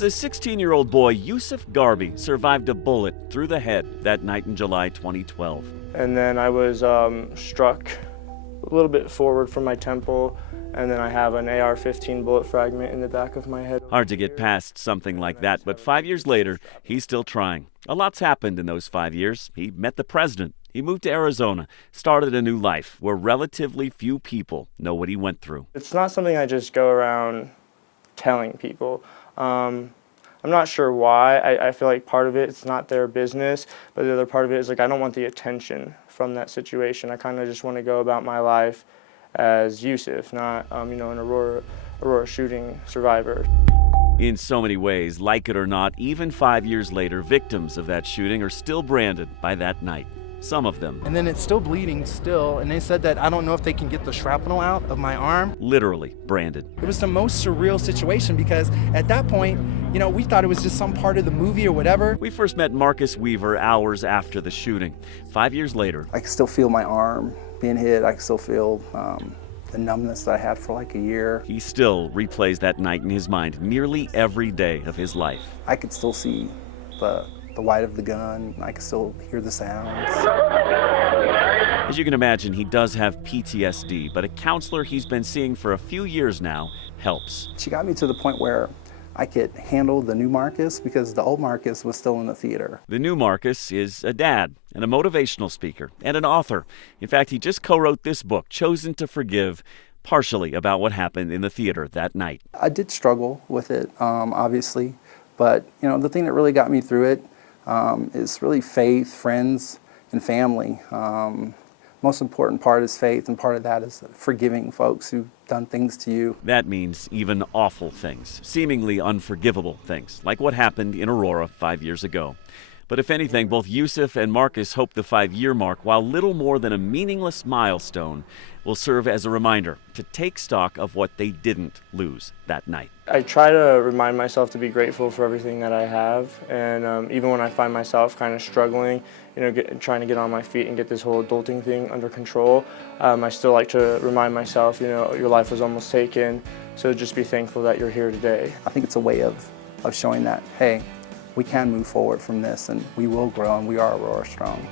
As a 16-year-old boy, Yusuf Garbi survived a bullet through the head that night in July 2012. And then I was struck a little bit forward from my temple, and then I have an AR-15 bullet fragment in the back of my head. Hard to get past something like that, but 5 years later, he's still trying. A lot's happened in those 5 years. He met the president. He moved to Arizona, started a new life where relatively few people know what he went through. It's not something I just go around telling people. I'm not sure why. I feel like part of it, it's not their business, but the other part of it is like I don't want the attention from that situation. I kind of just want to go about my life as Yusuf, not an Aurora shooting survivor. In so many ways, like it or not, even 5 years later, victims of that shooting are still branded by that night. Some of them. And then it's still bleeding still, and they said that I don't know if they can get the shrapnel out of my arm. Literally branded. It was the most surreal situation because at that point, we thought it was just some part of the movie or whatever. We first met Marcus Weaver hours after the shooting. 5 years later. I can still feel my arm being hit. I can still feel the numbness that I had for like a year. He still replays that night in his mind nearly every day of his life. I could still see the white of the gun. I can still hear the sounds. As you can imagine, he does have PTSD, but a counselor he's been seeing for a few years now helps. She got me to the point where I could handle the new Marcus because the old Marcus was still in the theater. The new Marcus is a dad and a motivational speaker and an author. In fact, he just co-wrote this book, Chosen to Forgive, partially about what happened in the theater that night. I did struggle with it, obviously, but the thing that really got me through it is really faith, friends, and family. Most important part is faith, and part of that is forgiving folks who've done things to you. That means even awful things, seemingly unforgivable things, like what happened in Aurora 5 years ago. But if anything, both Yusuf and Marcus hope the 5-year mark, while little more than a meaningless milestone, will serve as a reminder to take stock of what they didn't lose that night. I try to remind myself to be grateful for everything that I have, and even when I find myself kind of struggling, trying to get on my feet and get this whole adulting thing under control, I still like to remind myself, your life was almost taken, so just be thankful that you're here today. I think it's a way of showing that, hey, we can move forward from this, and we will grow, and we are Aurora strong.